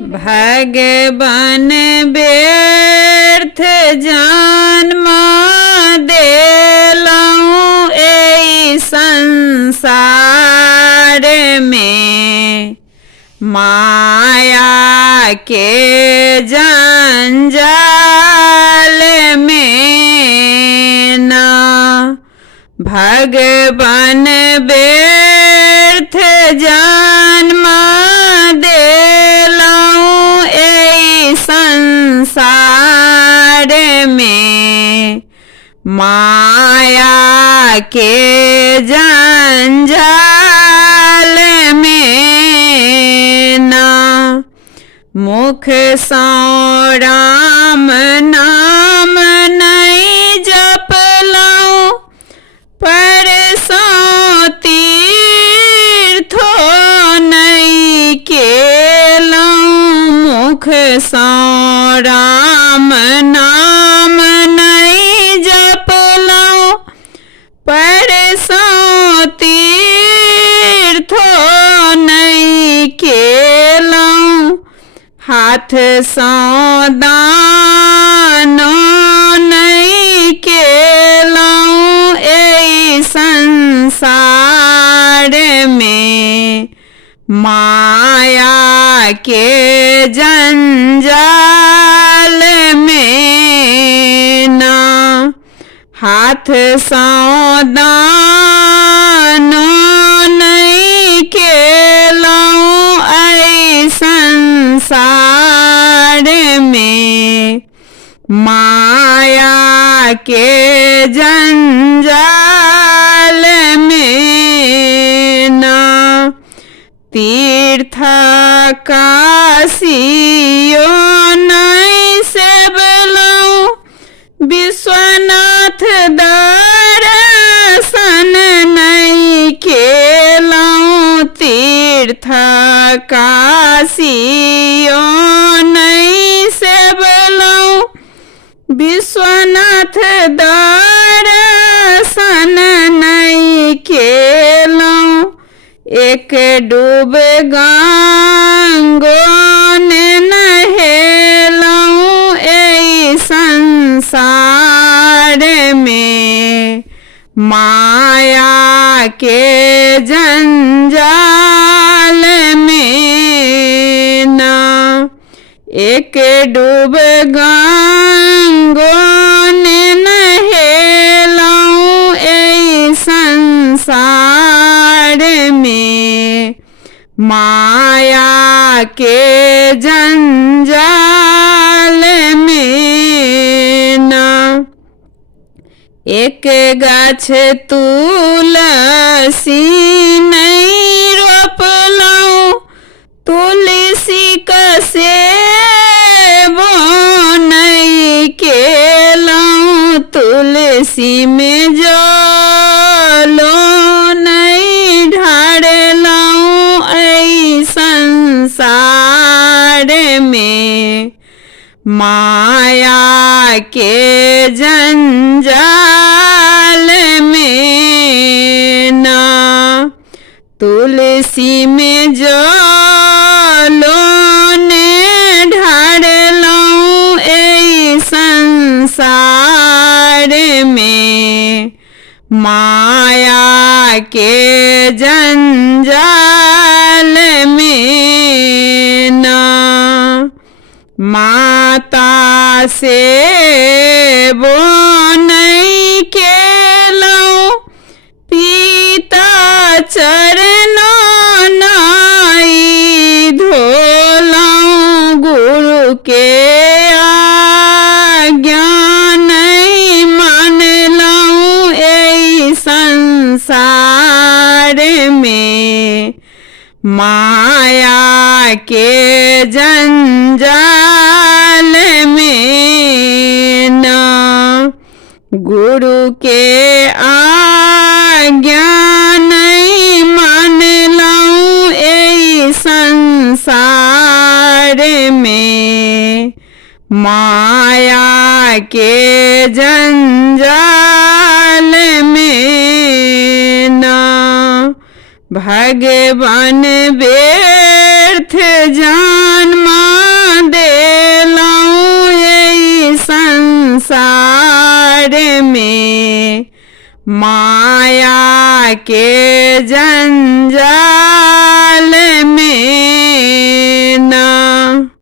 भगवान व्यर्थ जन्म देलहुँ एहि संसार में, माया के जंजाल में न। भगवान व्यर्थ जन्म देलहुँ एहि संसार में, माया के जंजाल में न। मुख सँ राम नाम नहीं जपलहुँ, परसों तीर्थो नहीं केलहुँ। मुख सँ राम नाम नहीं जपलहुँ, परसों तीर्थो नहीं केलहुँ। हाथ सँ दानो नहीं केलहुँ एहि संसार में, माया के जंजाल में न। हाथ सँ दानो नहीं केलहुँ एहि संसार में, माया के जंजाल में न। तीर्थ काशियो नहीं सेवलहुँ, विश्वनाथ दर्शन नहीं केलहुँ। तीर्थ काशियो नहीं सेवलहुँ, विश्वनाथ दर्शन नहीं केलहुँ। एक डूब गंगो ने नहेलहुँ एहि संसार में, माया के जंजाल में न। एक डूब गंगो ने नहेलहुँ एहि संसार में, माया के जंजाल में न। एक गाछ तुलसी नहीं रोपलहुँ, तुलसी का सेबो नहीं केलहुँ। तुलसी में जलो नहीं ढारलहुँ एहि संसार में, माया के जंजाल में न। तुलसी में जलो ने ढारलहुँ एहि संसार में, माया के जंजाल में न। माता से वो नहीं केलहुँ, पिता चरणों नहीं धोलहुँ। गुरु के आज्ञा नहीं मानलहुँ एहि संसार में, माया के जंजाल में न। गुरु के आज्ञा नहीं मानलहुँ एहि संसार में, माया के जंजाल में न। भगवान व्यर्थ जन्म में माया के जंजाल